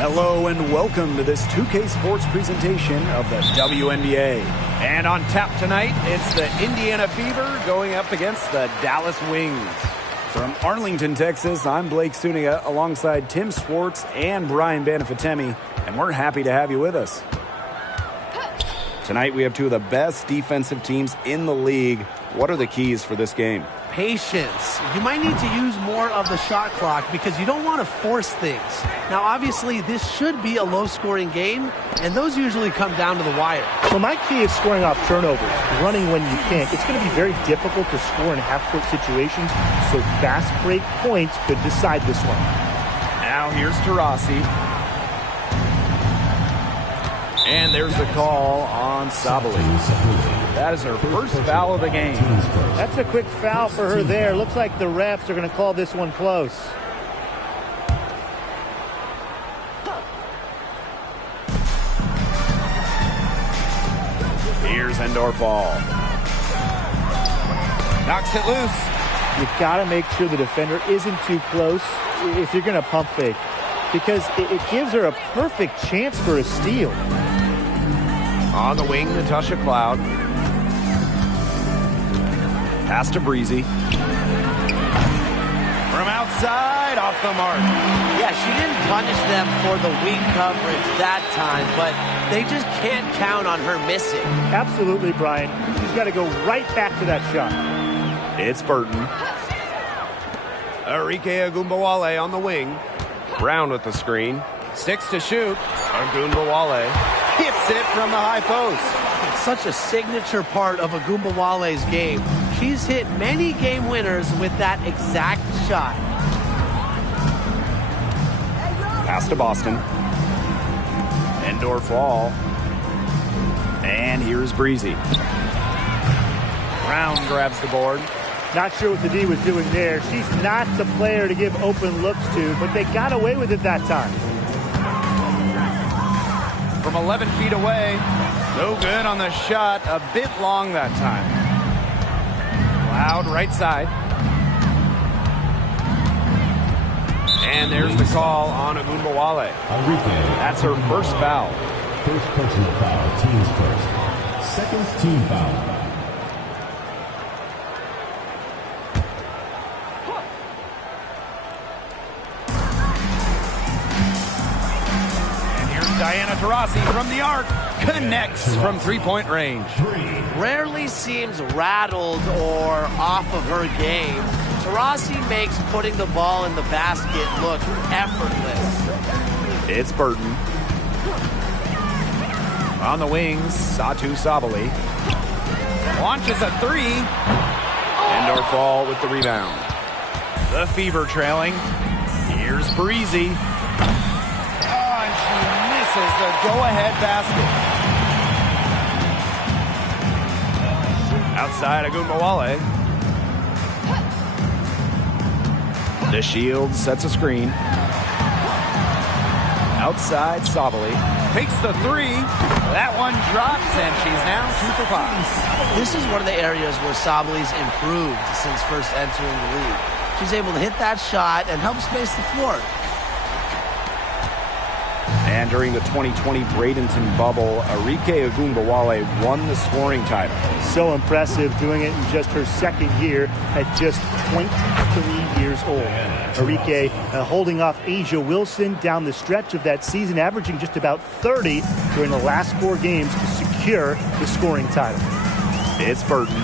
Hello and welcome to this 2K Sports presentation of the WNBA. And on tap tonight, it's the Indiana Fever going up against the Dallas Wings. From Arlington, Texas, I'm Blake Suniga alongside Tim Swartz and Brian Banafitemi, and we're happy to have you with us. Tonight we have two of the best defensive teams in the league. What are the keys for this game? Patience. You might need to use more of the shot clock because you don't want to force things. Now, obviously, this should be a low-scoring game, and those usually come down to the wire. So my key is scoring off turnovers, running when you can't. It's going to be very difficult to score in half-court situations, so fast break points could decide this one. Now here's Taurasi. And there's the call on Sabali. That is her first foul of the game. That's a quick foul for her there. Looks like the refs are going to call this one close. Here's Endorf-Ball. Knocks it loose. You've got to make sure the defender isn't too close if you're going to pump fake, because it gives her a perfect chance for a steal. On the wing, Natasha Cloud. Pass to Breezy. From outside, off the mark. Yeah, she didn't punish them for the weak coverage that time, but they just can't count on her missing. Absolutely, Brian. She's got to go right back to that shot. It's Burton. Arike Ogunbowale on the wing. Brown with the screen. 6 to shoot. Ogunbowale hits it from the high post. It's such a signature part of Ogunbowale's game. She's hit many game winners with that exact shot. Pass to Boston. Endorf-Ball. And here's Breezy. Brown grabs the board. Not sure what the D was doing there. She's not the player to give open looks to, but they got away with it that time. From 11 feet away. No good on the shot. A bit long that time. Loud right side. And there's the call on Ogunbowale. That's her first foul. First personal foul, team's first. Second team foul. Diana Taurasi from the arc connects from three-point range. Rarely seems rattled or off of her game. Taurasi makes putting the ball in the basket look effortless. It's Burton. On the wings, Satu Sabali. Launches a three. Endorf-Ball with the rebound. The Fever trailing. Here's Breezy. The go-ahead basket. Outside Ogunbowale. The Shield sets a screen. Outside Sabali. Takes the three. That one drops, and she's now 2 for 5. This is one of the areas where Sabali's improved since first entering the league. She's able to hit that shot and help space the floor. And during the 2020 Bradenton bubble, Arike Ogunbowale won the scoring title. So impressive, doing it in just her second year at just 23 years old. Arike holding off Asia Wilson down the stretch of that season, averaging just about 30 during the last 4 games to secure the scoring title. It's Burton.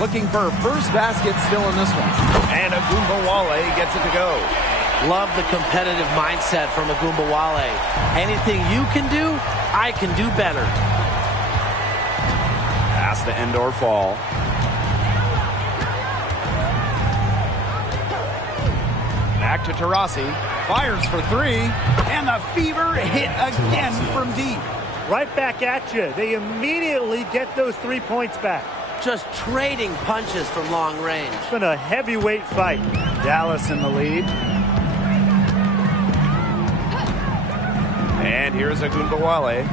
Looking for her first basket still in this one. And Ogunbowale gets it to go. Love the competitive mindset from Ogunbowale. Anything you can do, I can do better. Pass to Endorf-Ball. Back to Taurasi. Fires for 3. And the Fever hit again from deep. Right back at you. They immediately get those 3 points back. Just trading punches from long range. It's been a heavyweight fight. Dallas in the lead. And here's Ogunbowale.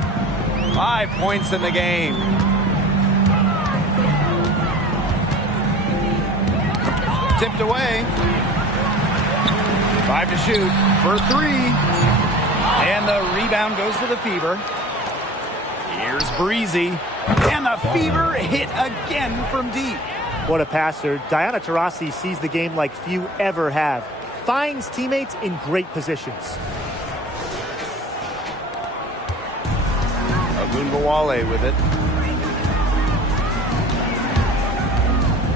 5 points in the game. Tipped away. 5 to shoot for 3. And the rebound goes to the Fever. Here's Breezy. And the Fever hit again from deep. What a passer. Diana Taurasi sees the game like few ever have. Finds teammates in great positions. Ogunbowale with it.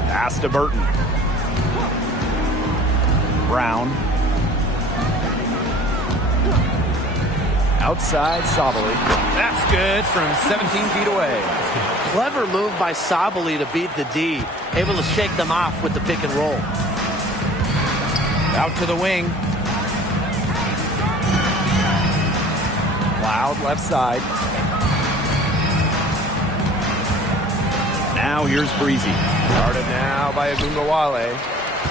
Pass to Burton. Brown. Outside Sabali. That's good from 17 feet away. Clever move by Sabali to beat the D. Able to shake them off with the pick and roll. Out to the wing. Cloud left side. Now here's Breezy. Started now by Ogunbowale.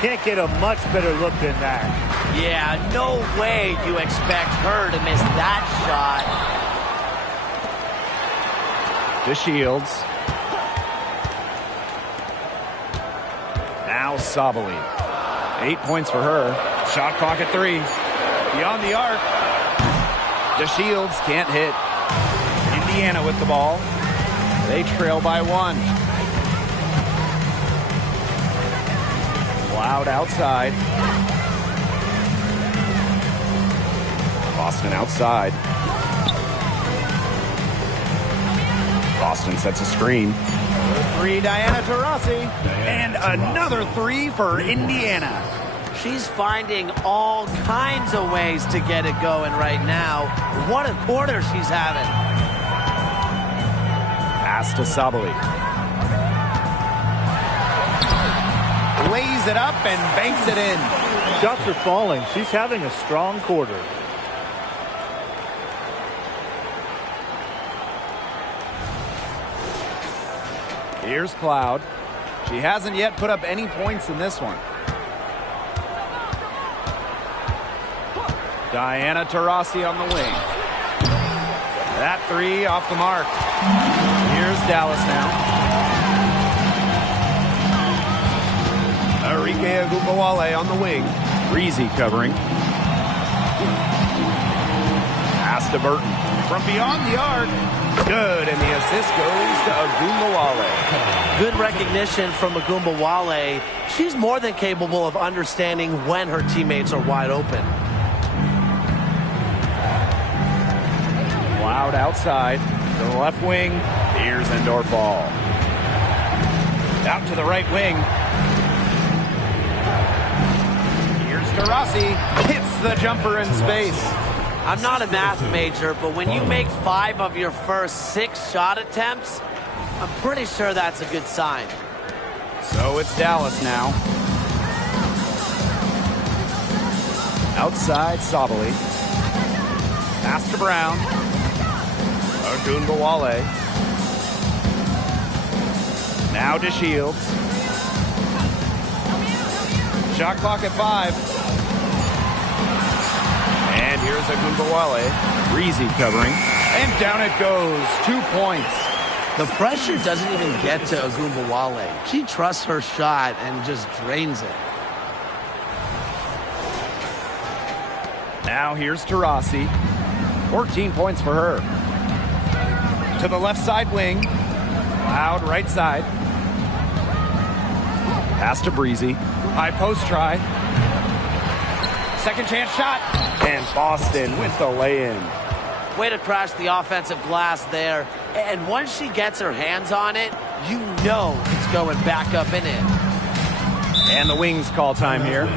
Can't get a much better look than that. Yeah, no way you expect her to miss that shot. To Shields. Now Sabali. 8 points for her. Shot clock at 3. Beyond the arc. To Shields. Can't hit. Indiana with the ball. They trail by 1. Cloud outside. Boston outside. Boston sets a screen. 3, Diana Taurasi. And another 3 for Indiana. She's finding all kinds of ways to get it going right now. What a quarter she's having. Pass to Sabali. Lays it up and banks it in. Shots are falling. She's having a strong quarter. Here's Cloud. She hasn't yet put up any points in this one. Diana Taurasi on the wing. That 3 off the mark. Here's Dallas now. Arike Ogunbowale on the wing. Breezy covering. Pass to Burton. From beyond the arc. Good, and the assist goes to Ogunbowale. Good recognition from Ogunbowale. She's more than capable of understanding when her teammates are wide open. Cloud outside to the left wing. Here's Endorf ball. Out to the right wing. Here's Taurasi. Hits the jumper in space. I'm not a math major, but when you make 5 of your first 6 shot attempts, I'm pretty sure that's a good sign. So it's Dallas now. Outside Sabali. Pass to Brown. Ogunbowale. Now to Shields. Shot clock at 5. And here's Ogunbowale. Breezy covering. And down it goes. 2 points. The pressure doesn't even get to Ogunbowale. She trusts her shot and just drains it. Now here's Taurasi. 14 points for her. To the left side wing. Cloud right side. Pass to Breezy. High post try. Second chance shot. And Boston with the lay-in. Way to crash the offensive glass there. And once she gets her hands on it, you know it's going back up and in. And the Wings call time here.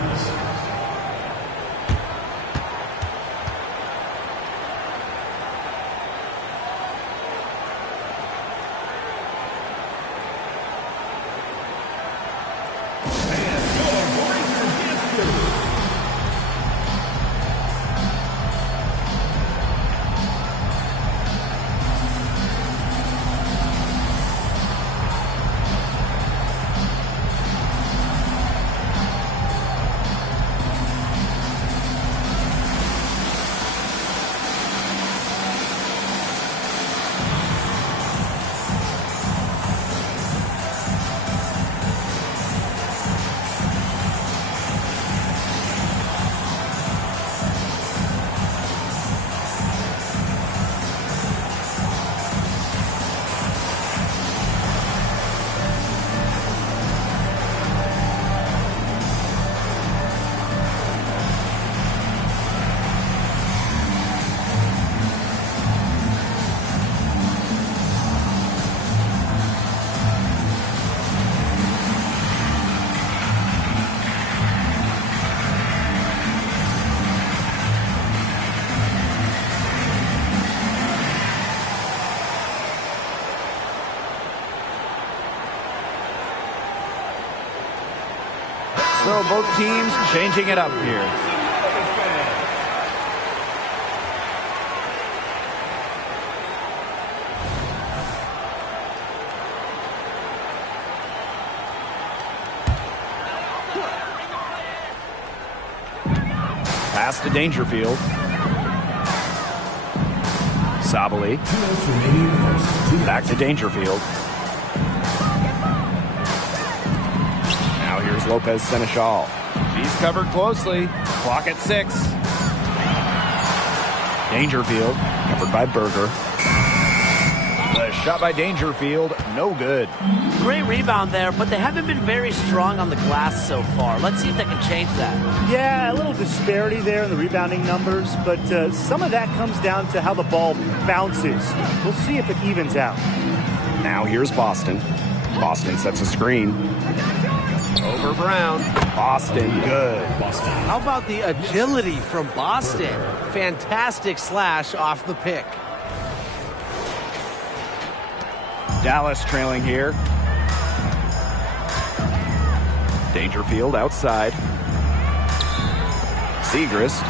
So both teams changing it up here. Pass to Dangerfield. Sabali. Back to Dangerfield. Now here's Lopez Seneschal. She's covered closely. Clock at 6. Dangerfield covered by Berger. The shot by Dangerfield, no good. Great rebound there, but they haven't been very strong on the glass so far. Let's see if they can change that. Yeah, a little disparity there in the rebounding numbers, but some of that comes down to how the ball bounces. We'll see if it evens out. Now here's Boston. Boston sets a screen. Over Brown. Boston, good. How about the agility from Boston? Fantastic slash off the pick. Dallas trailing here. Dangerfield outside. Segrist.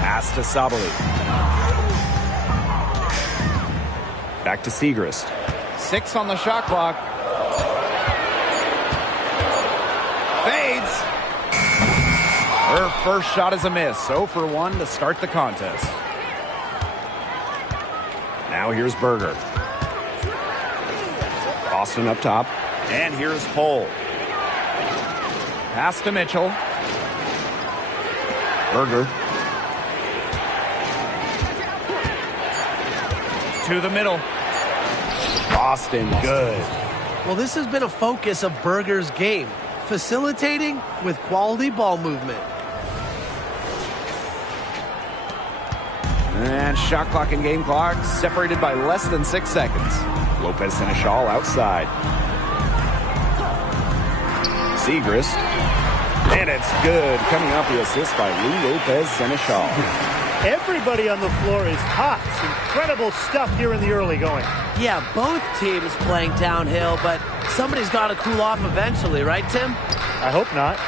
Pass to Sabali. Back to Segrist. 6 on the shot clock. Fades. Her first shot is a miss. 0 for 1 to start the contest. Now here's Berger. Boston up top. And here's Cole. Pass to Mitchell. Berger. To the middle. Boston, good. Well, this has been a focus of Berger's game. Facilitating with quality ball movement. And shot clock and game clock separated by less than 6 seconds. Lopez Seneschal outside. Segrist. And it's good. Coming off the assist by Lou Lopez Seneschal. Everybody on the floor is hot. Incredible stuff here in the early going. Yeah, both teams playing downhill, but somebody's got to cool off eventually, right, Tim? I hope not.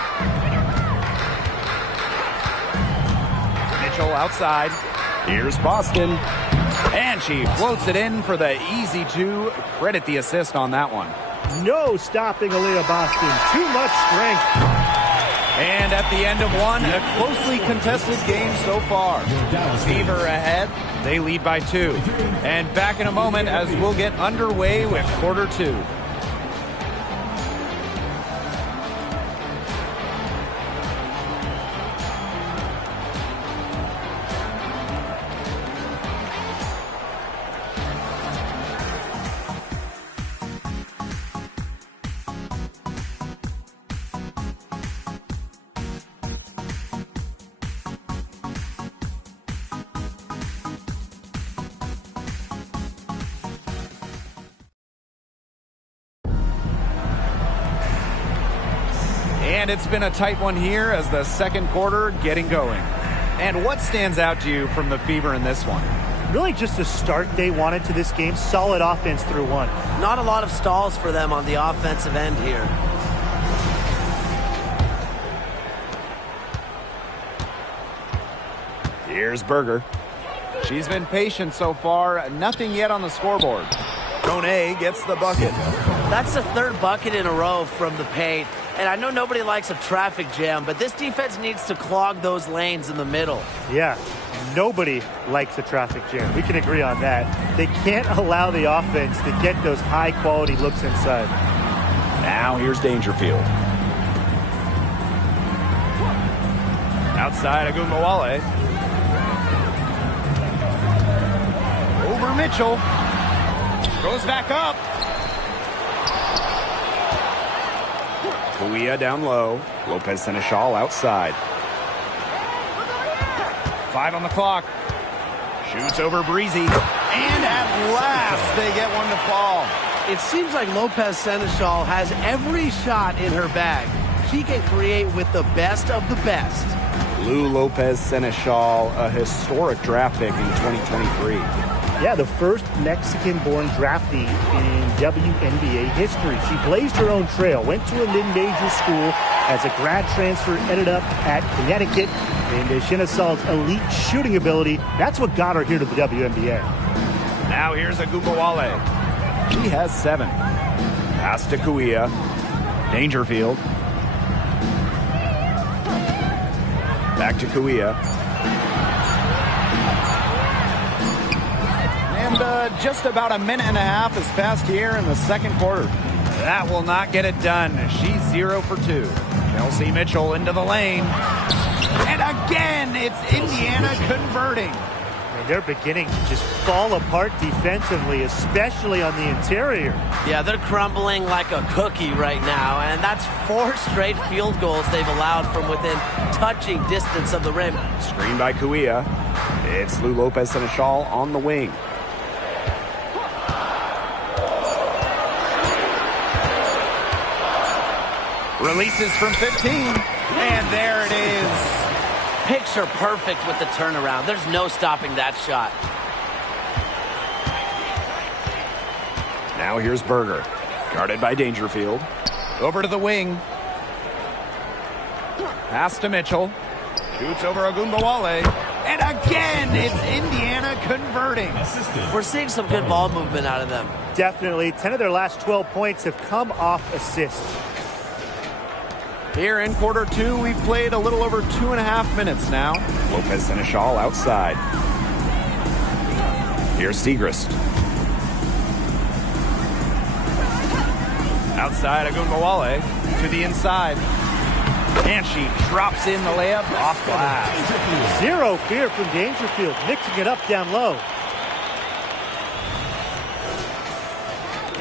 Mitchell outside. Here's Boston. And she floats it in for the easy 2. Credit the assist on that one. No stopping Aaliyah Boston. Too much strength. And at the end of one, a closely contested game so far. Fever ahead. They lead by 2. And back in a moment as we'll get underway with quarter 2. And it's been a tight one here as the second quarter getting going. And what stands out to you from the Fever in this one? Really just the start they wanted to this game. Solid offense through one. Not a lot of stalls for them on the offensive end here. Here's Berger. She's been patient so far. Nothing yet on the scoreboard. Kone gets the bucket. That's the 3rd bucket in a row from the paint. And I know nobody likes a traffic jam, but this defense needs to clog those lanes in the middle. Yeah, nobody likes a traffic jam. We can agree on that. They can't allow the offense to get those high-quality looks inside. Now here's Dangerfield. Outside Agumbawale. Over Mitchell. Goes back up. Kouia down low. Lopez Seneschal outside. 5 on the clock. Shoots over Breezy. And at last, they get one to fall. It seems like Lopez Seneschal has every shot in her bag. She can create with the best of the best. Lou Lopez Seneschal, a historic draft pick in 2023. Yeah, the first Mexican-born draftee in WNBA history. She blazed her own trail, went to a mid-major school as a grad transfer, ended up at Connecticut. And Shinasaw's elite shooting ability, that's what got her here to the WNBA. Now here's Agumbawale. She has 7. Pass to Kuia. Dangerfield. Back to Kuia. And just about a minute and a half has passed here in the second quarter. That will not get it done. She's 0 for 2. Kelsey Mitchell into the lane. And again, it's Indiana converting. And they're beginning to just fall apart defensively, especially on the interior. Yeah, they're crumbling like a cookie right now, and that's 4 straight field goals they've allowed from within touching distance of the rim. Screen by Kuia. It's Lou Lopez-Seneschal on the wing. Releases from 15, and there it is. Picture perfect with the turnaround. There's no stopping that shot. Now here's Berger, guarded by Dangerfield. Over to the wing. Pass to Mitchell. Shoots over Agumbawale. And again, it's Indiana converting. We're seeing some good ball movement out of them. Definitely. 10 of their last 12 points have come off assists. Here in quarter 2, we've played a little over 2.5 minutes now. Lopez-Seneschal outside. Here's Segrist. Outside Agumbawale to the inside. And she drops in the layup off glass. 0 fear from Dangerfield, mixing it up down low.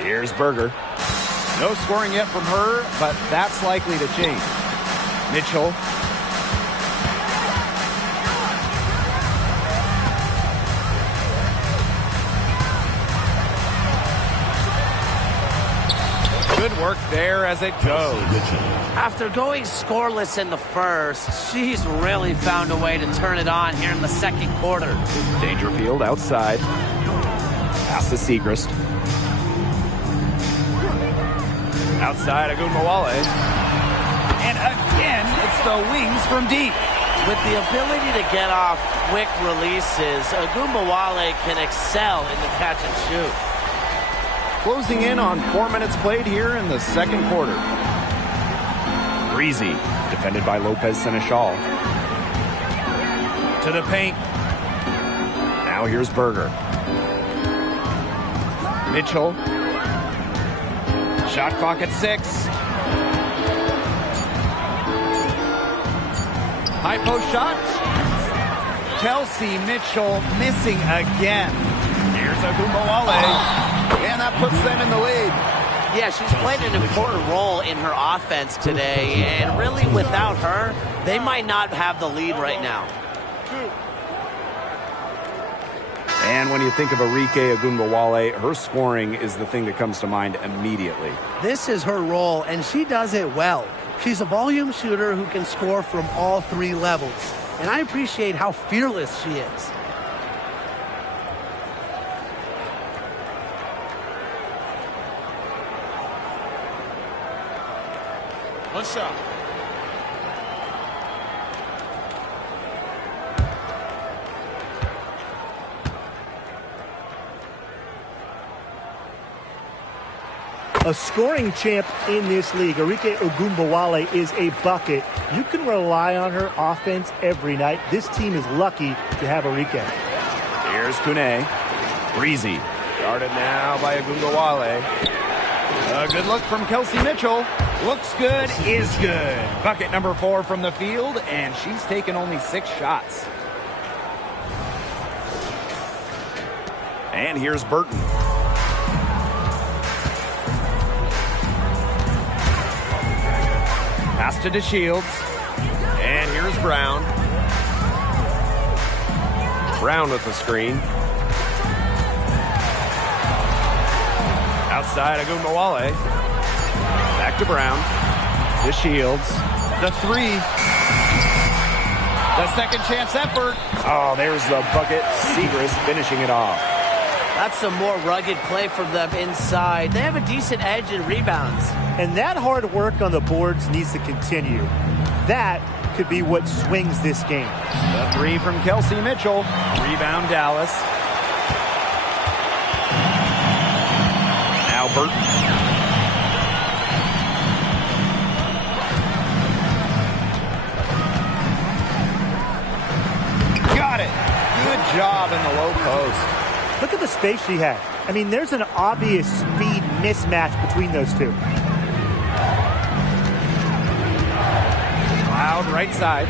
Here's Berger. No scoring yet from her, but that's likely to change. Mitchell. Good work there as it goes. After going scoreless in the first, she's really found a way to turn it on here in the second quarter. Dangerfield outside. Pass to Segrist. Outside Agumbawale. And again, it's the wings from deep. With the ability to get off quick releases, Agumbawale can excel in the catch and shoot. Closing in on 4 minutes played here in the second quarter. Breezy, defended by Lopez-Seneschal. To the paint. Now here's Berger. Mitchell. Shot clock at 6. High post shot. Kelsey Mitchell missing again. Here's Agumbawale. And that puts them in the lead. Yeah, she's played an important role in her offense today. And really, without her, they might not have the lead right now. And when you think of Arike Agumbawale, her scoring is the thing that comes to mind immediately. This is her role, and she does it well. She's a volume shooter who can score from all 3 levels. And I appreciate how fearless she is. One shot. A scoring champ in this league. Arike Agumbawale is a bucket. You can rely on her offense every night. This team is lucky to have Arike. Here's Kune. Breezy. Guarded now by Agumbawale. A good look from Kelsey Mitchell. Looks good, is good. Bucket number 4 from the field, and she's taken only 6 shots. And here's Burton. Pass to DeShields. And here's Brown. Brown with the screen. Outside Agumbawale. Back to Brown. DeShields. The 3. The second chance effort. Oh, there's the bucket. Segrist finishing it off. That's some more rugged play from them inside. They have a decent edge in rebounds. And that hard work on the boards needs to continue. That could be what swings this game. The three from Kelsey Mitchell. Rebound Dallas. Now Burton. Got it. Good job in the low post. Look at the space she had. I mean, there's an obvious speed mismatch between those two. Cloud right side.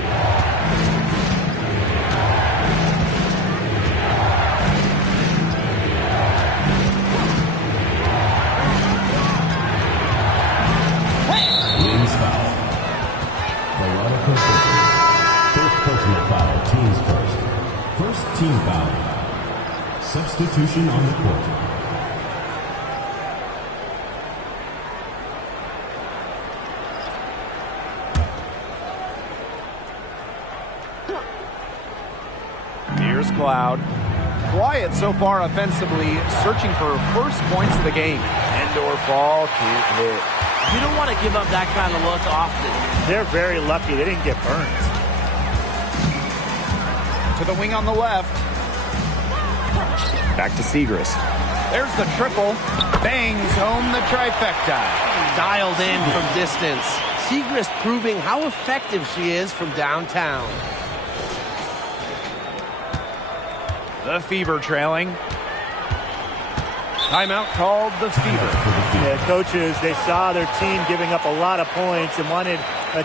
Wings foul. Veronica Burton. First personal foul, teams first. First team foul. Substitution on the court. Here's Cloud. Quiet so far offensively, searching for first points of the game. Indoor ball, can't hit. You don't want to give up that kind of look often. They're very lucky they didn't get burned. To the wing on the left. Back to Segrist. There's the triple. Bangs home the trifecta. Dialed in from distance. Segrist proving how effective she is from downtown. The Fever trailing. Timeout called the Fever. Yeah, coaches, they saw their team giving up a lot of points and wanted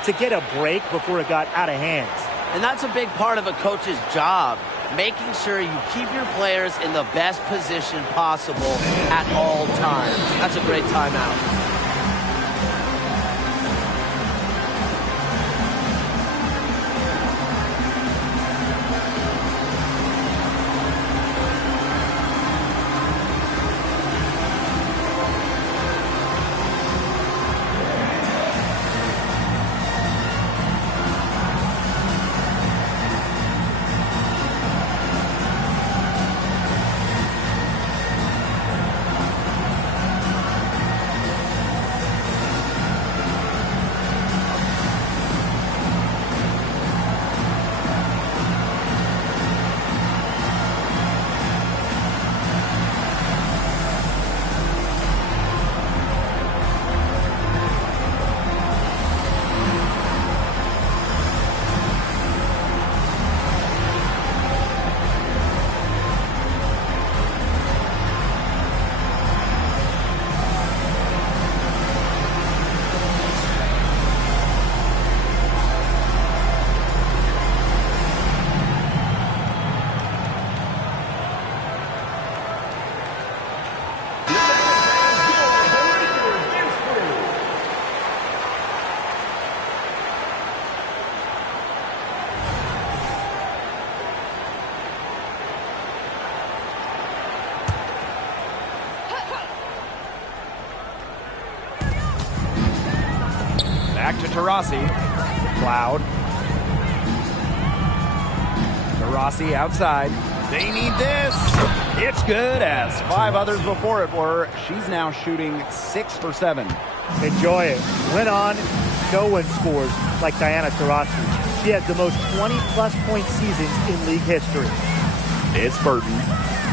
to get a break before it got out of hand. And that's a big part of a coach's job, making sure you keep your players in the best position possible at all times. That's a great timeout. Back to Taurasi. Cloud. Taurasi outside. They need this. It's good, as 5 others before it were. She's now shooting 6 for 7. Enjoy it. Went on, go and scores like Diana Taurasi. She has the most 20-plus point seasons in league history. It's Burton.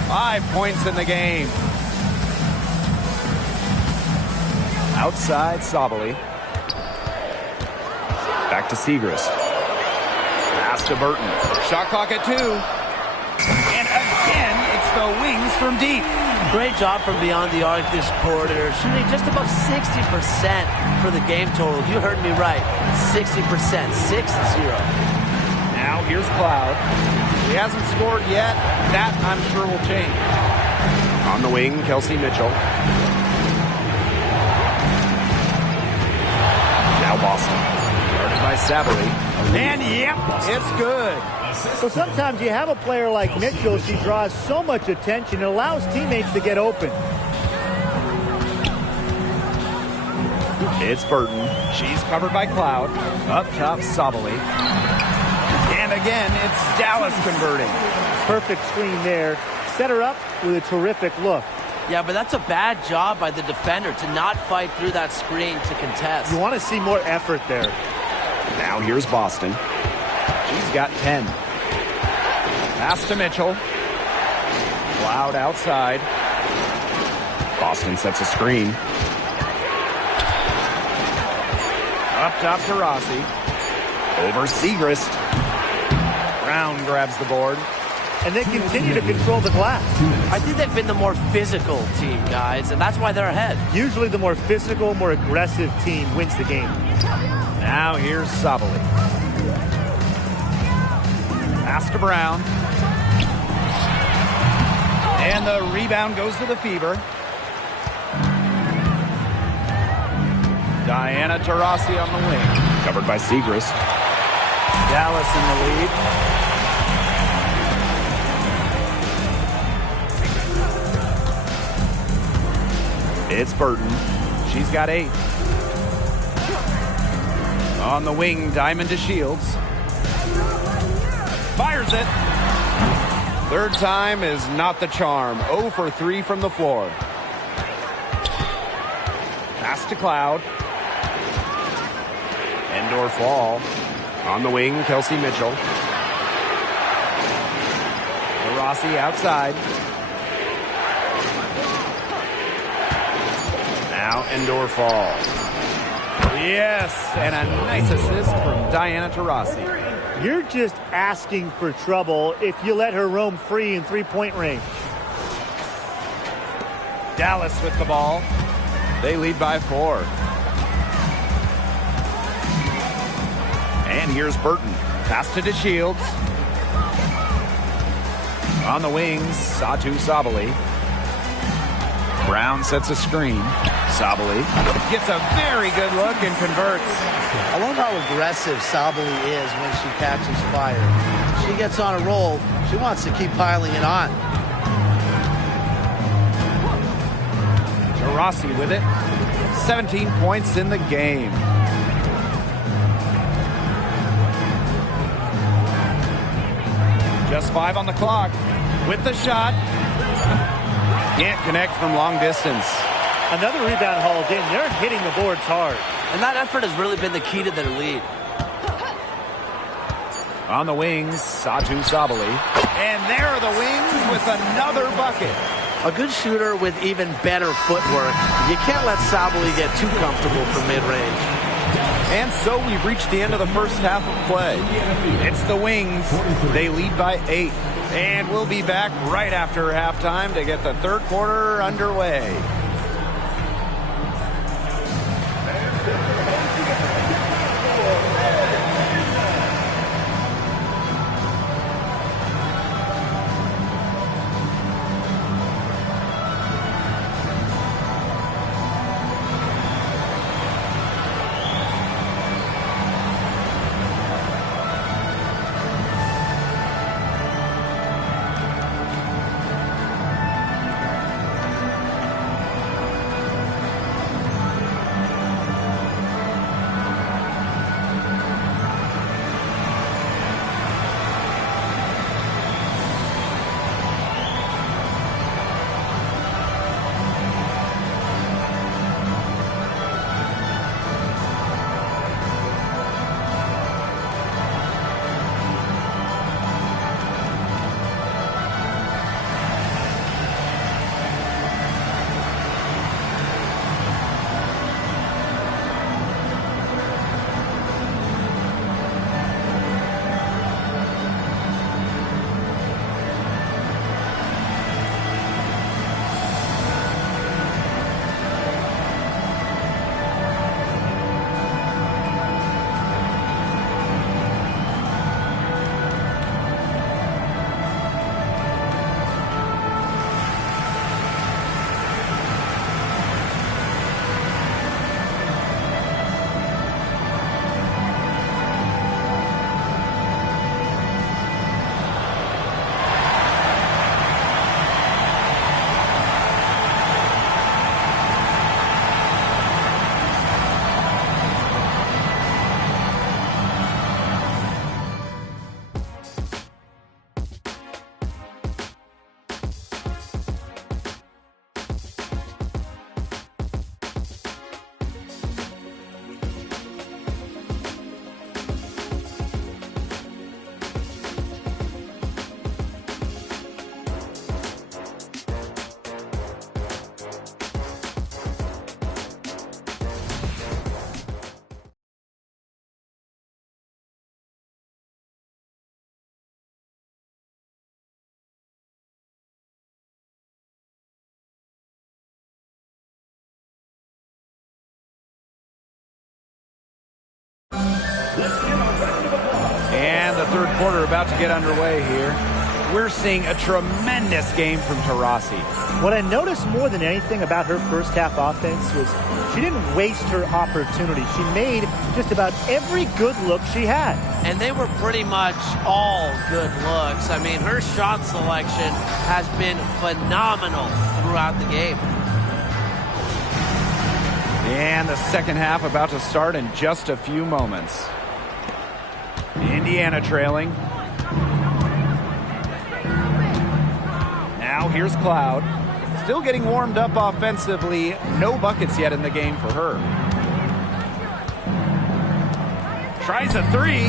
5 points in the game. Outside Sabali. Back to Segrist. Pass to Burton. Shot clock at 2. And again, it's the wings from deep. Great job from beyond the arc this quarter. Shooting just above 60% for the game total. You heard me right. 60%. 6-0. Now here's Cloud. He hasn't scored yet. That, I'm sure, will change. On the wing, Kelsey Mitchell. Now Boston. Started by Sabali. And yep, it's good. So sometimes you have a player like Mitchell, she draws so much attention, it allows teammates to get open. It's Burton. She's covered by Cloud. Up top, Sabali. And again, it's Dallas converting. Perfect screen there. set her up with a terrific look. Yeah, but that's a bad job by the defender to not fight through that screen to contest. You want to see more effort there. Now here's Boston. She's got 10. Pass to Mitchell. Loud outside. Boston sets a screen. Up top to Rossi. Over Segrist. Brown grabs the board. And they continue to control the glass. I think they've been the more physical team, guys, and that's why they're ahead. Usually the more physical, more aggressive team wins the game. Now here's Sabali. Pass to Brown. And the rebound goes to the Fever. Diana Taurasi on the wing. Covered by Segrist. Dallas in the lead. It's Burton. She's got 8. On the wing, Diamond to Shields. Fires it. Third time is not the charm. 0 for 3 from the floor. Pass to Cloud. Indoor fall. On the wing, Kelsey Mitchell. Rossi outside. Now indoor fall. Yes, and a nice assist from Diana Taurasi. You're just asking for trouble if you let her roam free in three-point range. Dallas with the ball. They lead by 4. And here's Burton. Pass to DeShields. On the wings, Satu Sabali. Brown sets a screen. Sabali gets a very good look and converts. I love how aggressive Sabali is when she catches fire. She gets on a roll. She wants to keep piling it on. Rossi with it. 17 points in the game. Just 5 on the clock. With the shot. Can't connect from long distance. Another rebound hauled in. They're hitting the boards hard. And that effort has really been the key to their lead. On the wings, Satu Sabali. And there are the wings with another bucket. A good shooter with even better footwork. You can't let Sabali get too comfortable from mid-range. And so we've reached the end of the first half of play. It's the Wings. They lead by 8. And we'll be back right after halftime to get the third quarter underway. And the third quarter about to get underway here. We're seeing a tremendous game from Taurasi. What I noticed more than anything about her first half offense was she didn't waste her opportunity. She made just about every good look she had. And they were pretty much all good looks. I mean, her shot selection has been phenomenal throughout the game. And the second half about to start in just a few moments. Indiana trailing. Now here's Cloud. Still getting warmed up offensively. No buckets yet in the game for her. Tries a three.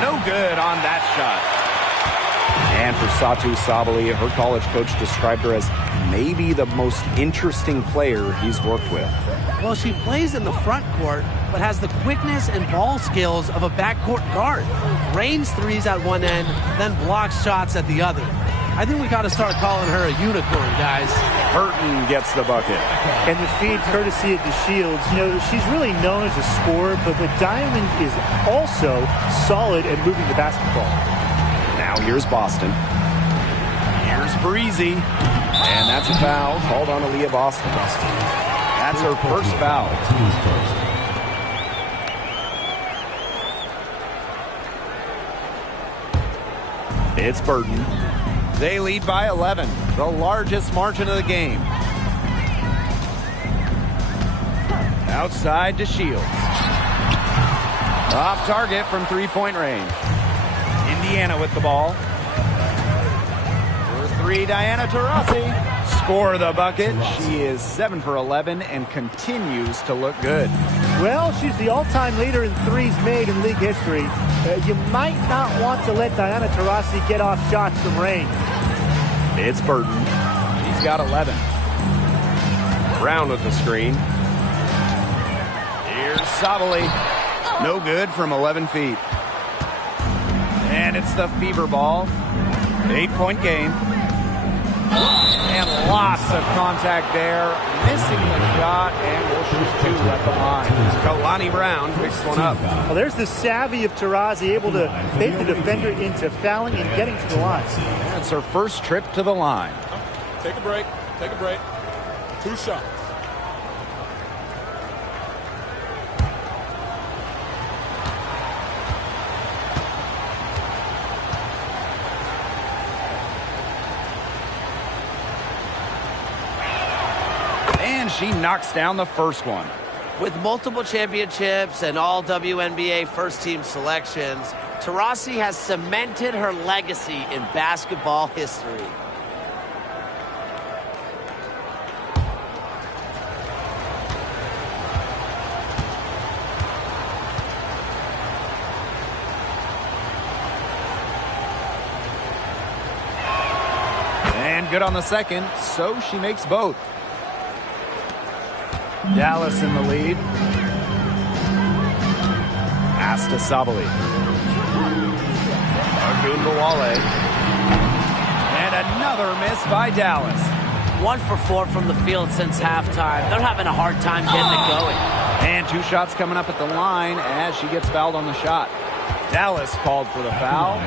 No good on that shot. And for Satou Sabally, her college coach described her as maybe the most interesting player he's worked with. Well, she plays in the front court, but has the quickness and ball skills of a backcourt guard. Rains threes at one end, then blocks shots at the other. I think we got to start calling her a unicorn, guys. Burton gets the bucket. And the feed courtesy of the Shields. You know, she's really known as a scorer, but Diamond is also solid at moving the basketball. Now here's Boston. Here's Breezy. And that's a foul called on Aaliyah Boston. That's her first foul. It's Burton. They lead by 11, the largest margin of the game. Outside to Shields. Off target from three-point range. Indiana with the ball. For three, Diana Taurasi. Score the bucket. She is 7 for 11 and continues to look good. Well, she's the all-time leader in threes made in league history. You might not want to let Diana Taurasi get off shots from range. It's Burton. He's got 11. Brown with the screen. Here's Sabally. No good from 11 feet. And it's the Fever ball. 8-point game. And lots of contact there. Missing the shot, and we'll shoot two at the line. Kalani Brown picks one up. Well, there's the savvy of Taurasi, able to bait the defender into fouling and getting to the line. It's her first trip to the line. Take a break. Take a break. 2 shots. And she knocks down the first one. With multiple championships and all WNBA first-team selections, Taurasi has cemented her legacy in basketball history. And good on the second, so she makes both. Dallas in the lead. Pass to Sabally. Ogunbowale. And another miss by Dallas. 1 for 4 from the field since halftime. They're having a hard time getting it going. And 2 shots coming up at the line as she gets fouled on the shot. Dallas called for the foul.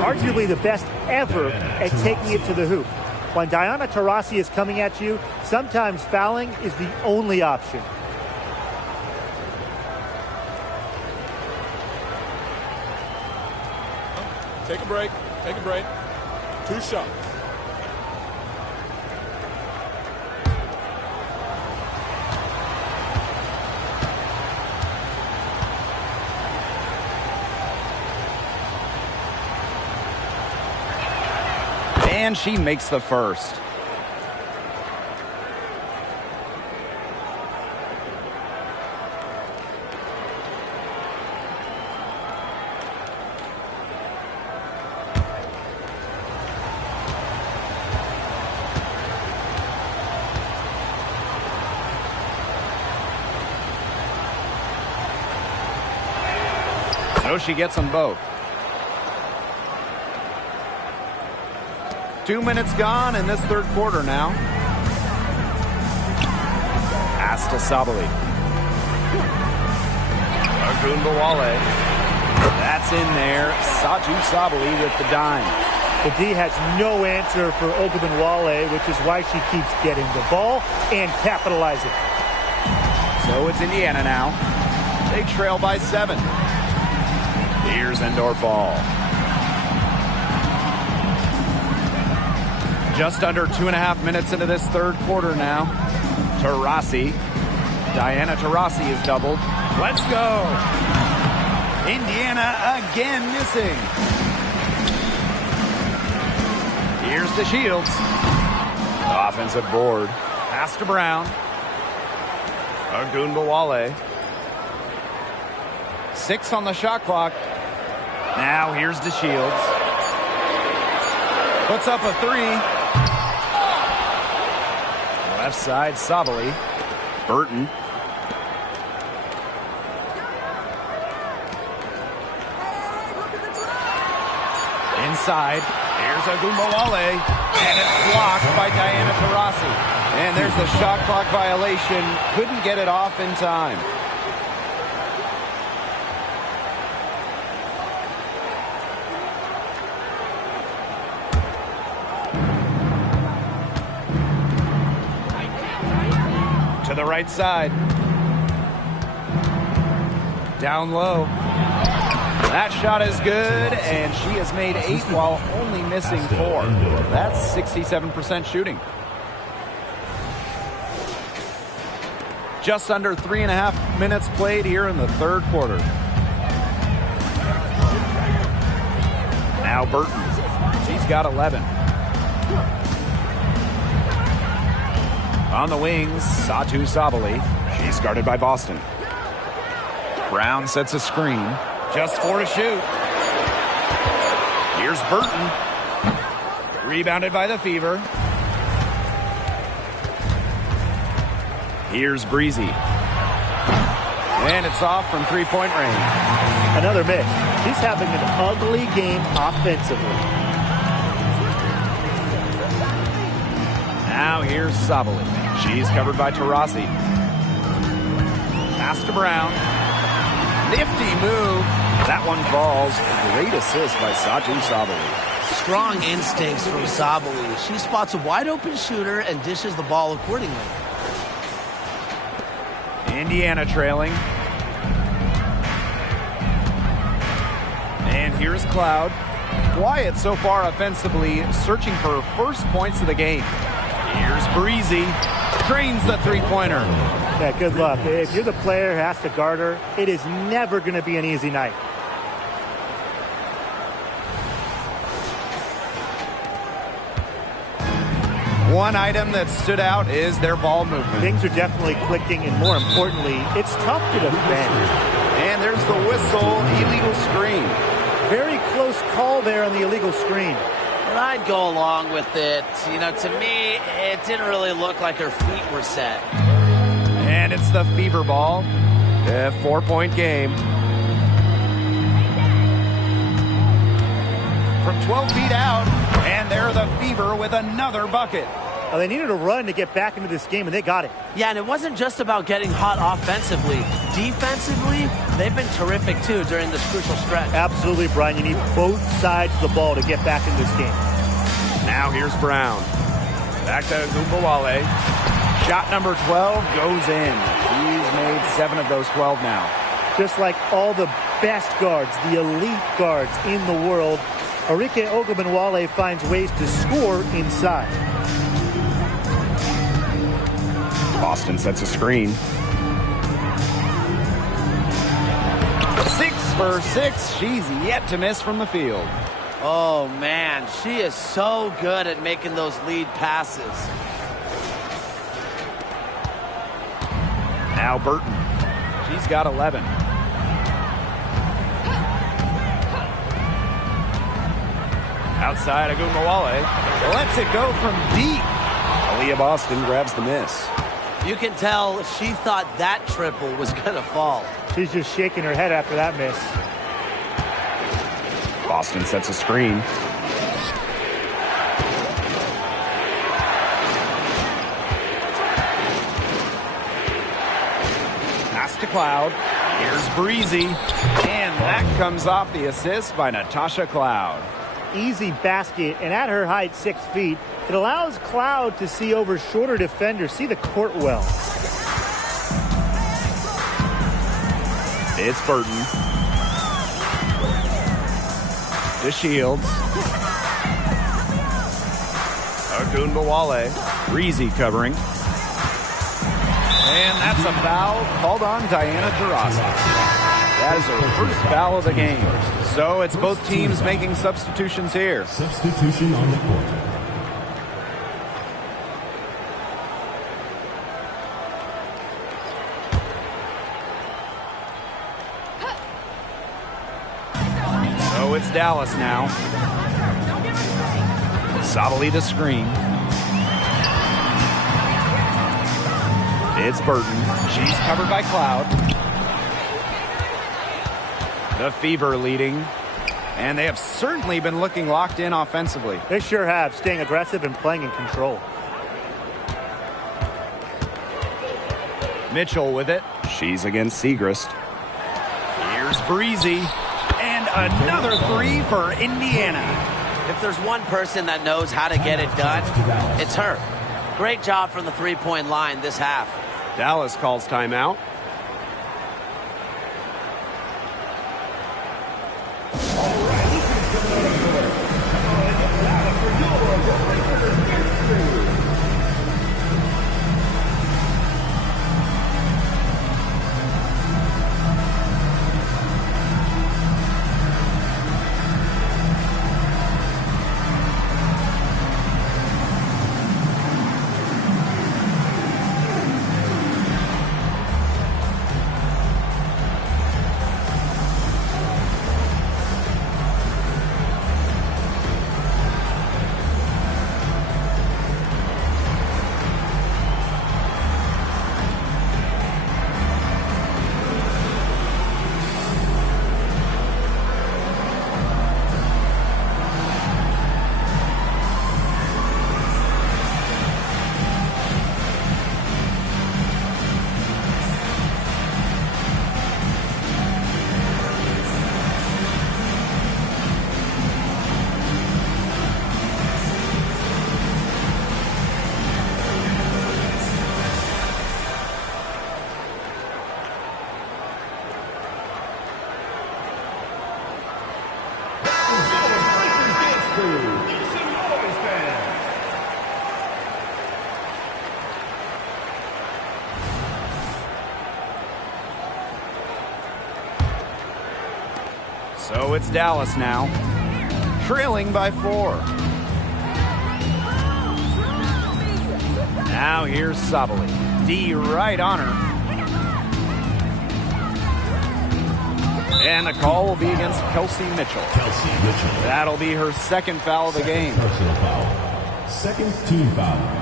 Arguably the best ever at taking it to the hoop. When Diana Taurasi is coming at you, sometimes fouling is the only option. Take a break. Take a break. 2 shots. And she makes the first. So she gets them both. 2 minutes gone in this third quarter now. Pass to Sabally. Agunbowale. That's in there. Satu Sabali with the dime. The D has no answer for Ogunbowale, which is why she keeps getting the ball and capitalizing. So it's Indiana now. They trail by 7. Here's indoor ball. Just under 2.5 minutes into this third quarter now. Taurasi. Diana Taurasi is doubled. Let's go. Indiana again missing. Here's to Shields. Offensive board. Pass to Brown. Agunbowale. 6 on the shot clock. Now here's to Shields. Puts up a 3. Left side, Sabali. Burton. Inside. Here's Agunbowale. And it's blocked by Diana Taurasi. And there's the shot clock violation. Couldn't get it off in time. To the right side. Down low. That shot is good, and she has made 8 while only missing 4. That's 67% shooting. Just under 3.5 minutes played here in the third quarter. Now Burton. She's got 11. On the wings, Satu Sabali. She's guarded by Boston. Brown sets a screen. Just 4 to shoot. Here's Burton. Rebounded by the Fever. Here's Breezy. And it's off from three-point range. Another miss. She's having an ugly game offensively. Now here's Sabali. She's covered by Taurasi. Pass to Brown. Nifty move. That one falls. Great assist by Satu Sabali. Strong instincts from Sabali. She spots a wide open shooter and dishes the ball accordingly. Indiana trailing. And here's Cloud. Quiet so far offensively, searching for her first points of the game. Here's Breezy. Drains the three-pointer. Yeah, good luck. If you're the player who has to guard her, it is never going to be an easy night. One item that stood out is their ball movement. Things are definitely clicking, and more importantly, it's tough to defend. And there's the whistle, illegal screen. Very close call there on the illegal screen. And I'd go along with it. You know, to me, it didn't really look like her feet were set. And it's the Fever ball. A 4-point game. From 12 feet out, and they're the Fever with another bucket. Well, they needed a run to get back into this game, and they got it. Yeah, and it wasn't just about getting hot offensively. Defensively, they've been terrific, too, during this crucial stretch. Absolutely, Brian. You need both sides of the ball to get back in this game. Now here's Brown. Back to Agunbowale. Shot number 12 goes in. He's made 7 of those 12 now. Just like all the best guards, the elite guards in the world, Arike Ogunbowale finds ways to score inside. Boston sets a screen. 6 for 6. She's yet to miss from the field. Oh, man, she is so good at making those lead passes. Now Burton. She's got 11. Outside Agunbowale. Lets it go from deep. Aaliyah Boston grabs the miss. You can tell she thought that triple was going to fall. She's just shaking her head after that miss. Boston sets a screen. Pass to Cloud. Here's Breezy. And that comes off the assist by Natasha Cloud. Easy basket, and at her height, 6 feet, it allows Cloud to see over shorter defenders, see the court well. It's Burton. To Shields. Agunbawale. Breezy covering. And that's a foul called on Diana Taurasi. That is her first foul of the game. So it's both teams making substitutions here. Substitution on the court. So it's Dallas now. Sabali the screen. It's Burton. She's covered by Cloud. The Fever leading. And they have certainly been looking locked in offensively. They sure have, staying aggressive and playing in control. Mitchell with it. She's against Segrist. Here's Breezy. And another three for Indiana. If there's one person that knows how to get it done, it's her. Great job from the three-point line this half. Dallas calls timeout. So it's Dallas now, trailing by 4. Now here's Sabali. D right on her. And the call will be against Kelsey Mitchell. That'll be her second foul of the game. Personal foul. Second team foul.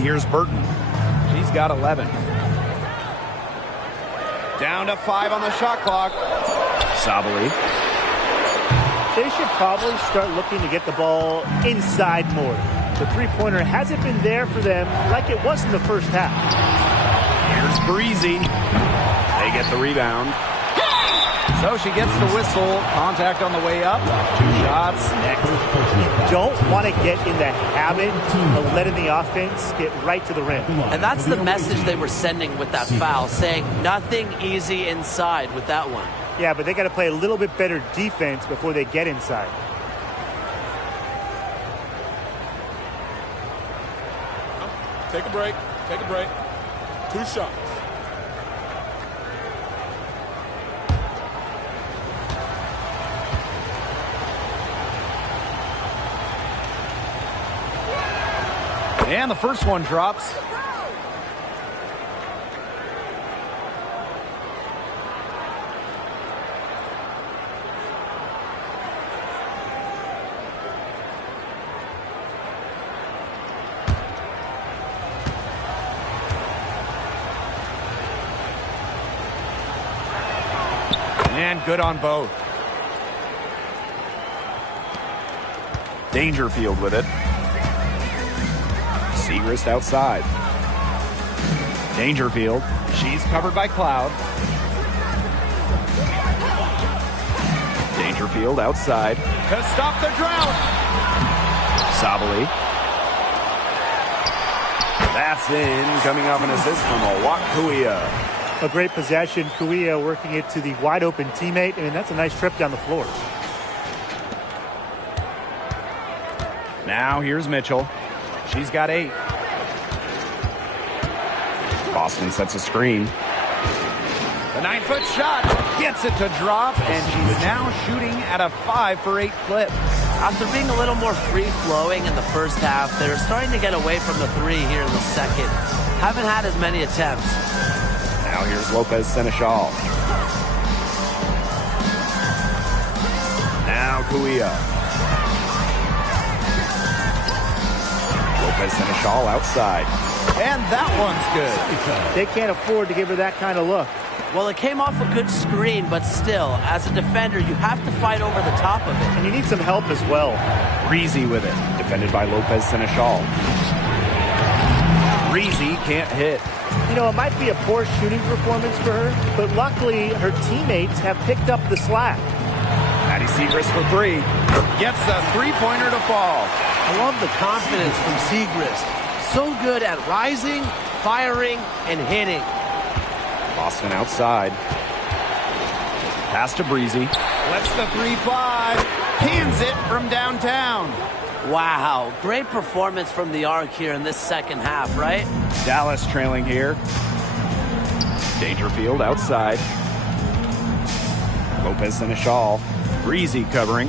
Here's Burton. She's got 11. Down to 5 on the shot clock. Sabali. They should probably start looking to get the ball inside more. The three-pointer hasn't been there for them like it was in the first half. Here's Breezy. They get the rebound. So she gets the whistle. Contact on the way up. 2 shots next. Don't want to get in the habit of letting the offense get right to the rim. And that's the message they were sending with that foul, saying nothing easy inside with that one. Yeah, but they got to play a little bit better defense before they get inside. Take a break. Take a break. 2 shots. And the first one drops. And good on both. Dangerfield with it. Segrist outside. Dangerfield. She's covered by Cloud. Dangerfield outside to stop the drought. Sabali. That's in. Coming off an assist from Kuia. A great possession. Kuia working it to the wide open teammate, and that's a nice trip down the floor. Now here's Mitchell. She's got 8. Boston sets a screen. The 9-foot shot gets it to drop, and she's now shooting at a 5 for 8 clip. After being a little more free-flowing in the first half, they're starting to get away from the 3 here in the second. Haven't had as many attempts. Now here's Lopez Seneschal. Now Kuia. Lopez Seneschal outside. And that one's good. They can't afford to give her that kind of look. Well, it came off a good screen, but still, as a defender, you have to fight over the top of it. And you need some help as well. Breezy with it. Defended by Lopez Seneschal. Breezy can't hit. You know, it might be a poor shooting performance for her, but luckily her teammates have picked up the slack. Maddie Segrist for 3. Gets a 3-pointer to fall. I love the confidence from Segrist. So good at rising, firing, and hitting. Boston outside. Pass to Breezy. Lets the 3 fly. Cans it from downtown. Wow, great performance from the arc here in this second half, right? Dallas trailing here. Dangerfield outside. Lopez Seneschal. Breezy covering.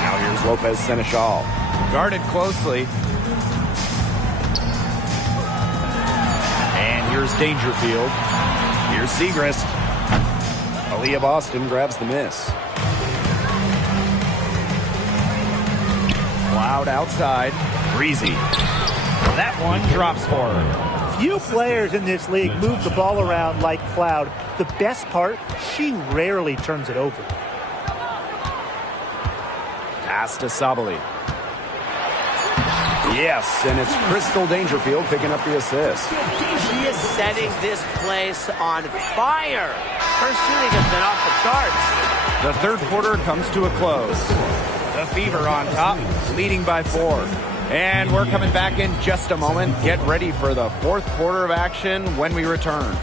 Now here's Lopez Seneschal. Guarded closely. And here's Dangerfield. Here's Segrist. Aaliyah Boston grabs the miss. Cloud outside. Breezy. That one drops for her. Few players in this league move the ball around like Cloud. The best part, she rarely turns it over. Pass to Sabali. Yes, and it's Crystal Dangerfield picking up the assist. She is setting this place on fire. Her shooting has been off the charts. The third quarter comes to a close. The Fever on top, leading by 4. And we're coming back in just a moment. Get ready for the fourth quarter of action when we return.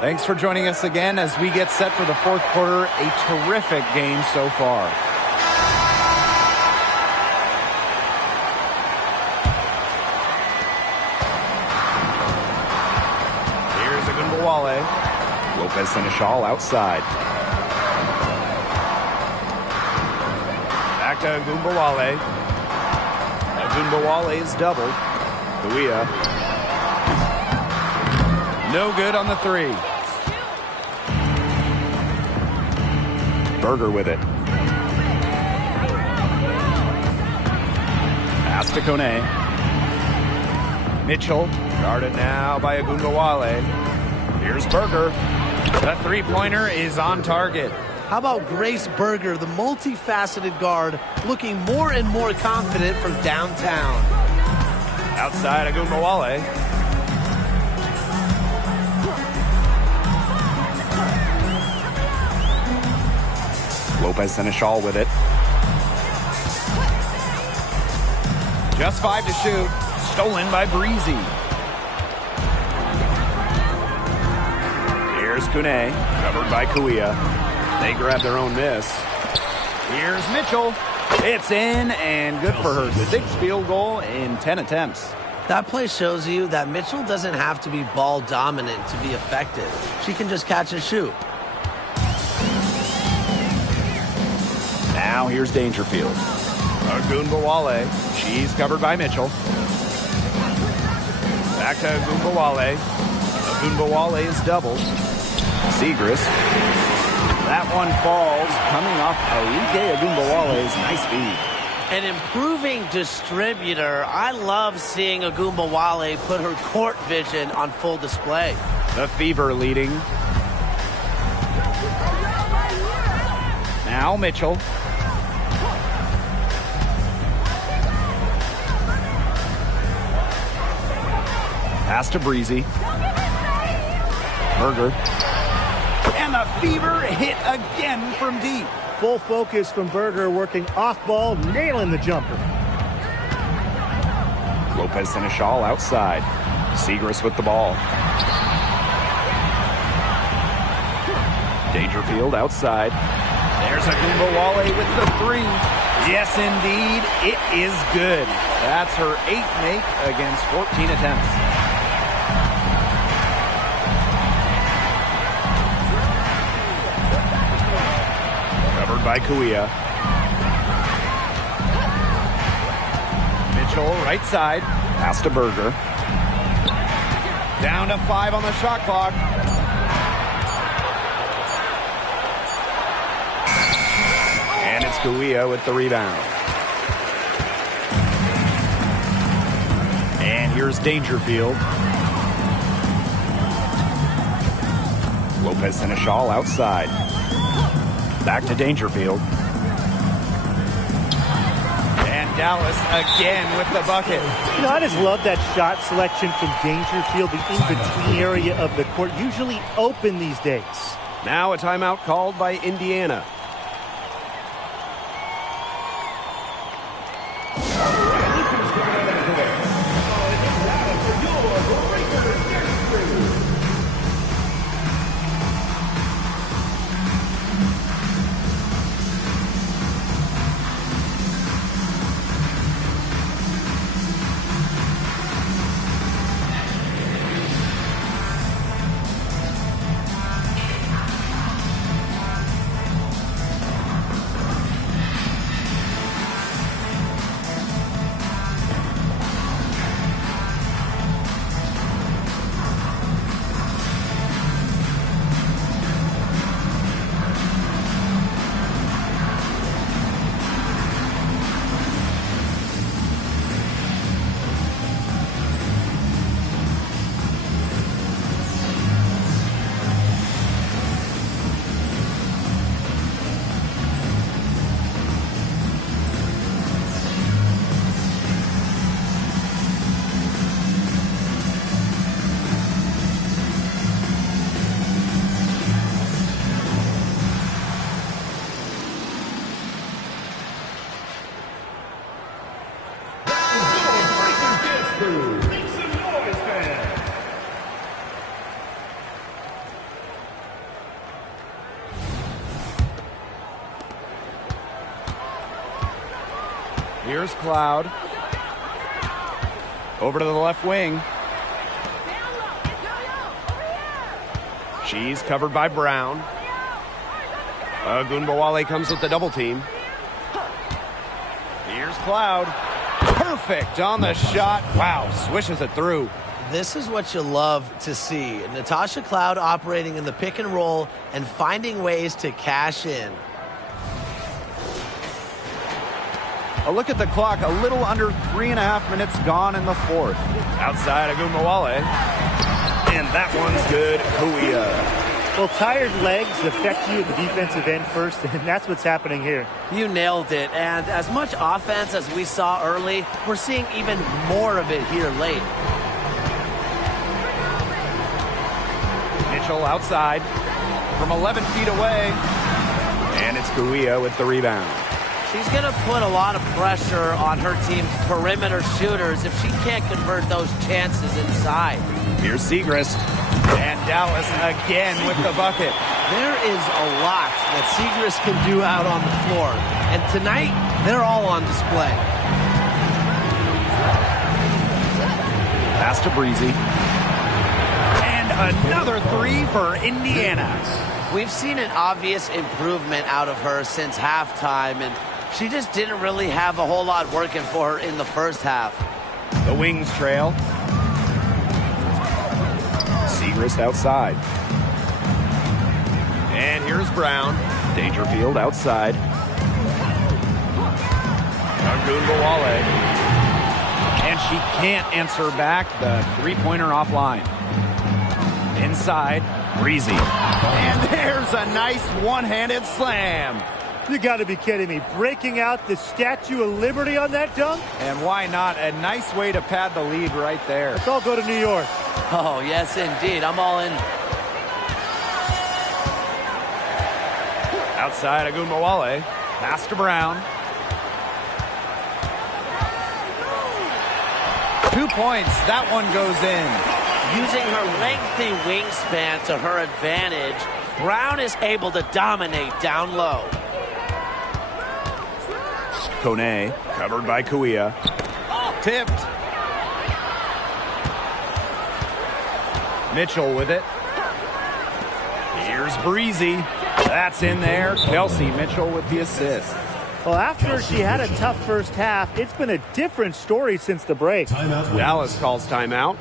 Thanks for joining us again as we get set for the fourth quarter. A terrific game so far. Here's Agunbowale. Lopez Seneschal outside. Back to Agunbowale. Agunbowale is doubled. Kuia. No good on the 3. Berger with it. Pass to Kone. Mitchell, guarded now by Agunbowale. Here's Berger. The 3-pointer is on target. How about Grace Berger, the multifaceted guard, looking more and more confident from downtown. Outside Agunbowale. Lopez Seneschal with it. Just 5 to shoot. Stolen by Breezy. Here's Kune, covered by Kuia. They grab their own miss. Here's Mitchell. It's in and good for her 6th field goal in 10 attempts. That play shows you that Mitchell doesn't have to be ball dominant to be effective. She can just catch and shoot. Now here's Dangerfield. Agunbowale. She's covered by Mitchell. Back to Agunbowale. Agunbowale is doubled. Segrist. That one falls, coming off Arike Agunbowale's nice feed. An improving distributor. I love seeing Agunbowale put her court vision on full display. The Fever leading. Now Mitchell. Pass to Breezy. Berger. And the Fever hit again from deep. Full focus from Berger, working off ball, nailing the jumper. Lopez Seneschal outside. Segrist with the ball. Dangerfield outside. There's Agunbowale with the three. Yes, indeed, it is good. That's her 8th make against 14 attempts. By Kuia. Mitchell, right side. Pass to Berger. Down to 5 on the shot clock. And it's Kuia with the rebound. And here's Dangerfield. Lopez Seneschal outside. Back to Dangerfield. And Dallas again with the bucket. You know, I just love that shot selection from Dangerfield, the in-between area of the court. Usually open these days. Now a timeout called by Indiana. Here's Cloud. Over to the left wing. She's covered by Brown. Agunbowale comes with the double team. Here's Cloud. Perfect on the shot. Wow, swishes it through. This is what you love to see. Natasha Cloud operating in the pick and roll and finding ways to cash in. A look at the clock, a little under 3.5 minutes gone in the fourth. Outside Agunbowale. And that one's good. Kuia. Well, tired legs affect you at the defensive end first, and that's what's happening here. You nailed it. And as much offense as we saw early, we're seeing even more of it here late. Mitchell outside from 11 feet away. And it's Kuia with the rebound. She's going to put a lot of pressure on her team's perimeter shooters if she can't convert those chances inside. Here's Segrist. And Dallas again with the bucket. There is a lot that Segrist can do out on the floor. And tonight, they're all on display. Pass to Breezy. And another three for Indiana. We've seen an obvious improvement out of her since halftime, and she just didn't really have a whole lot working for her in the first half. The Wings trail. Segrist outside. And here's Brown. Dangerfield outside. Agunbowale. And she can't answer back the three-pointer offline. Inside, Breezy. And there's a nice one-handed slam. You got to be kidding me. Breaking out the Statue of Liberty on that dunk? And why not? A nice way to pad the lead right there. Let's all go to New York. Oh, yes, indeed. I'm all in. Outside, Agunbowale. Pass to Brown. 2 points. That one goes in. Using her lengthy wingspan to her advantage, Brown is able to dominate down low. Kone, covered by Kuia. Tipped. Mitchell with it. Here's Breezy. That's in there. Kelsey Mitchell with the assist. Well, after she had a tough first half, it's been a different story since the break. Dallas calls timeout.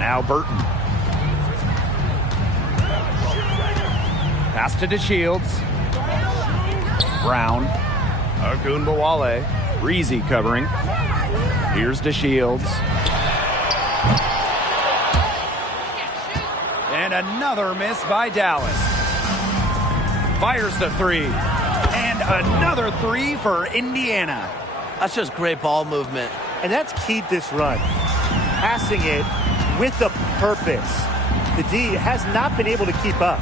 Now Burton. Pass to DeShields. Brown. Agunbowale. Breezy covering. Here's DeShields. And another miss by Dallas. Fires the three. And another three for Indiana. That's just great ball movement. And that's keyed this run. Passing it with a purpose. The D has not been able to keep up.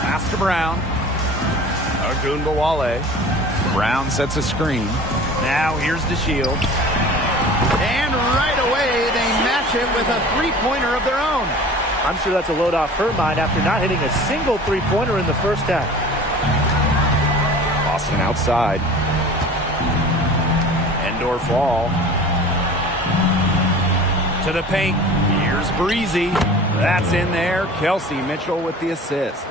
Pass to Brown. Agunbowale. Brown sets a screen. Now here's DeShields. And right away they match it with a three-pointer of their own. I'm sure that's a load off her mind after not hitting a single three-pointer in the first half. Boston outside. Endorf Wall. To the paint. Here's Breezy. That's in there. Kelsey Mitchell with the assist.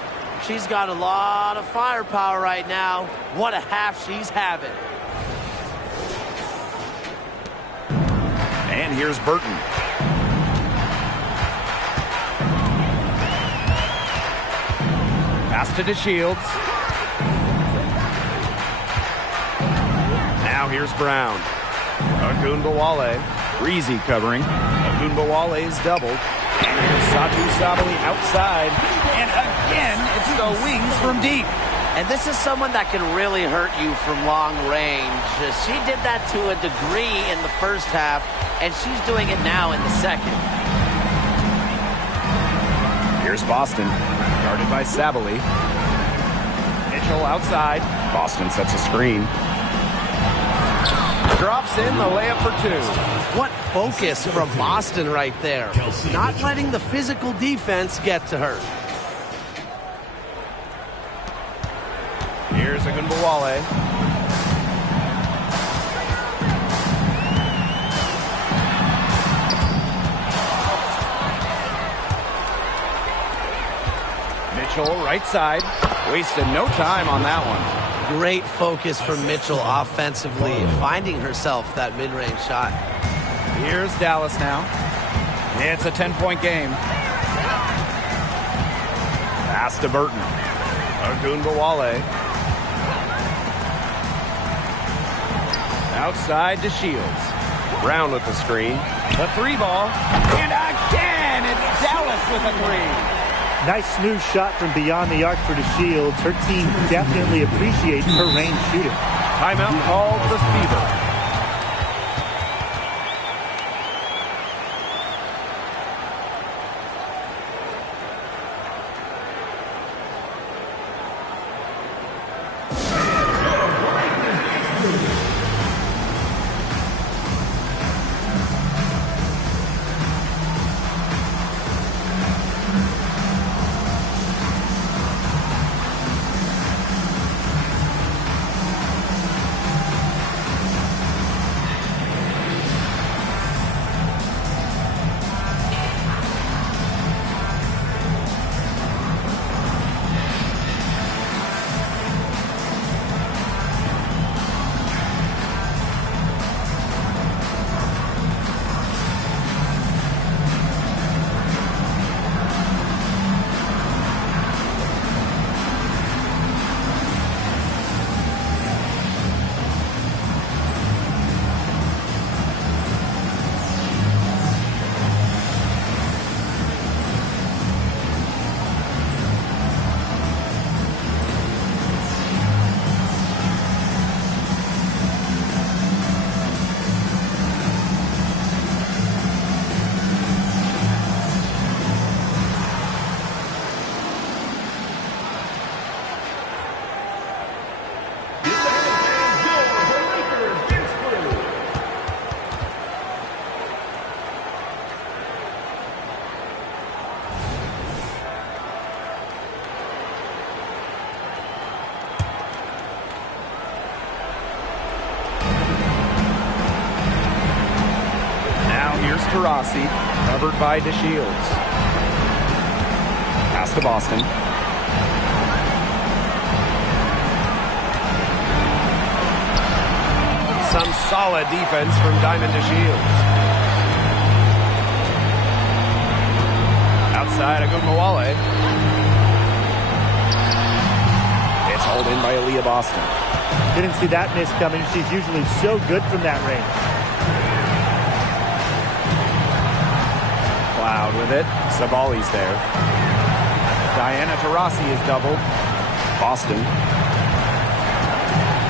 She's got a lot of firepower right now. What a half she's having. And here's Burton. Pass to DeShields. Now here's Brown. Agunbowale. Breezy covering. Agunbowale is doubled. And here's Satu Sabali outside. And again, it's the Wings from deep. And this is someone that can really hurt you from long range. She did that to a degree in the first half, and she's doing it now in the second. Here's Boston, guarded by Sabali. Mitchell outside. Boston sets a screen. Drops in the layup for two. What focus from Boston right there. Not letting the physical defense get to her. Here's Agunbowale. Mitchell, right side. Wasted no time on that one. Great focus from Mitchell offensively, finding herself that mid-range shot. Here's Dallas now. It's a 10-point game. Pass to Burton. Agunbowale. Outside to Shields. Brown with the screen. The three ball. And again, it's Dallas with a three. Nice smooth shot from beyond the arc for the Shields. Her team definitely appreciates her range shooting. Timeout called the Fever. Rossi, covered by DeShields. Pass to Boston. Some solid defense from Diamond DeShields. Outside Agunbowale. It's hauled in by Aaliyah Boston. Didn't see that miss coming. She's usually so good from that range. Cloud with it. Sabali's there. Diana Taurasi is doubled. Boston.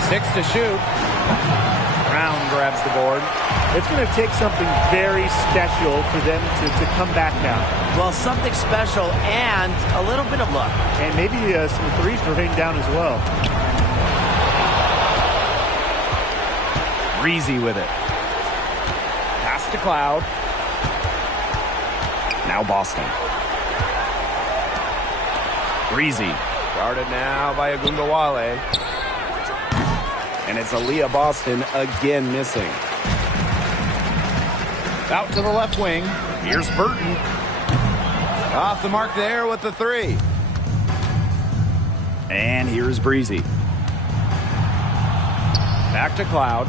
6 to shoot. Brown grabs the board. It's going to take something very special for them to come back now. Well, something special and a little bit of luck. And maybe some threes to rain down as well. Breezy with it. Pass to Cloud. Now Boston. Breezy. Guarded now by Agunbowale. And it's Aaliyah Boston again missing. Out to the left wing. Here's Burton. Off the mark there with the three. And here's Breezy. Back to Cloud.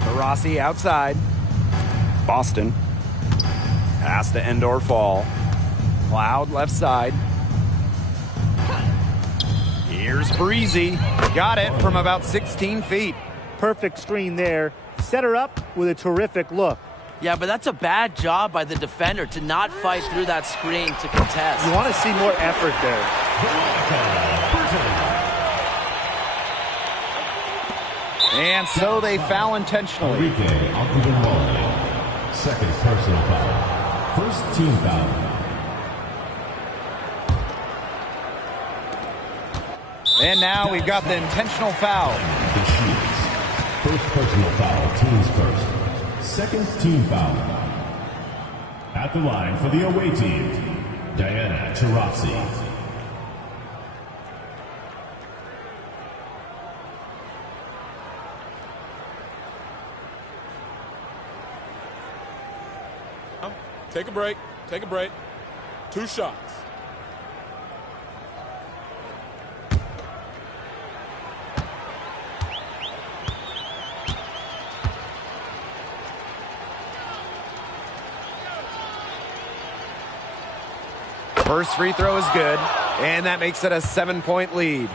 Taurasi outside. Boston. Pass to Endor Fall. Cloud left side. Here's Breezy. Got it from about 16 feet. Perfect screen there. Set her up with a terrific look. Yeah, but that's a bad job by the defender to not fight through that screen to contest. You want to see more effort there. And so they foul intentionally. Second personal foul. First team foul. And now we've got the intentional foul. The Shields. First personal foul, teams first. Second team foul. At the line for the away team, Diana Taurasi. Take a break. Take a break. 2 shots. First free throw is good, and that makes it a 7-point lead.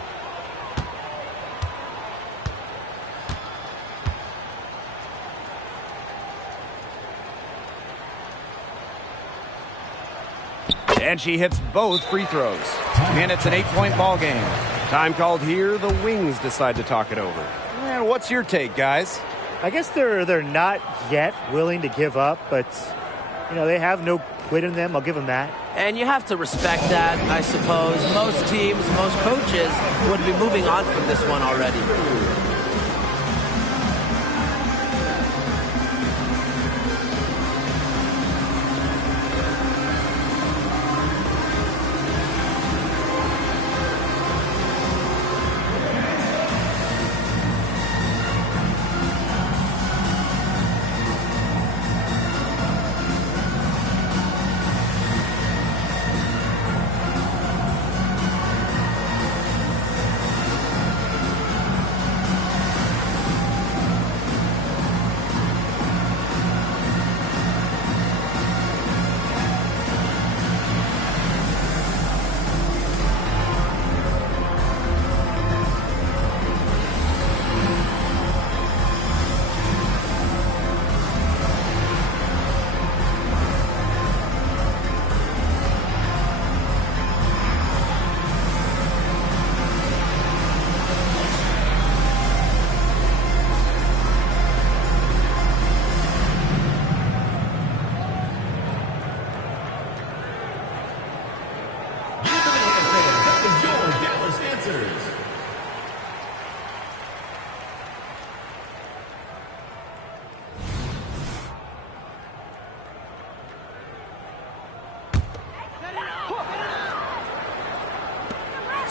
And she hits both free throws. And it's an 8-point ball game. Time called here. The Wings decide to talk it over. And what's your take, guys? I guess they're not yet willing to give up, but they have no quit in them. I'll give them that. And you have to respect that, I suppose. Most teams, most coaches would be moving on from this one already.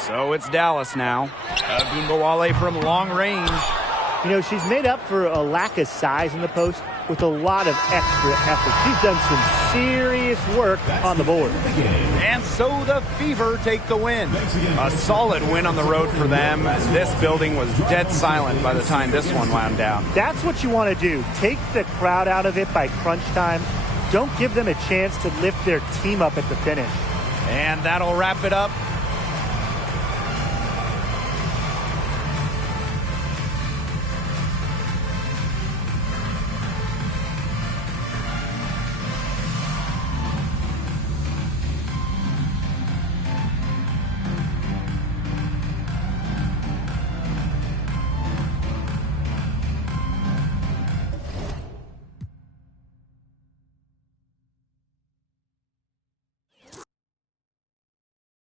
So it's Dallas now. Agumbawale from long range. She's made up for a lack of size in the post with a lot of extra effort. She's done some serious work on the board. And so the Fever take the win. A solid win on the road for them. This building was dead silent by the time this one wound down. That's what you want to do. Take the crowd out of it by crunch time. Don't give them a chance to lift their team up at the finish. And that'll wrap it up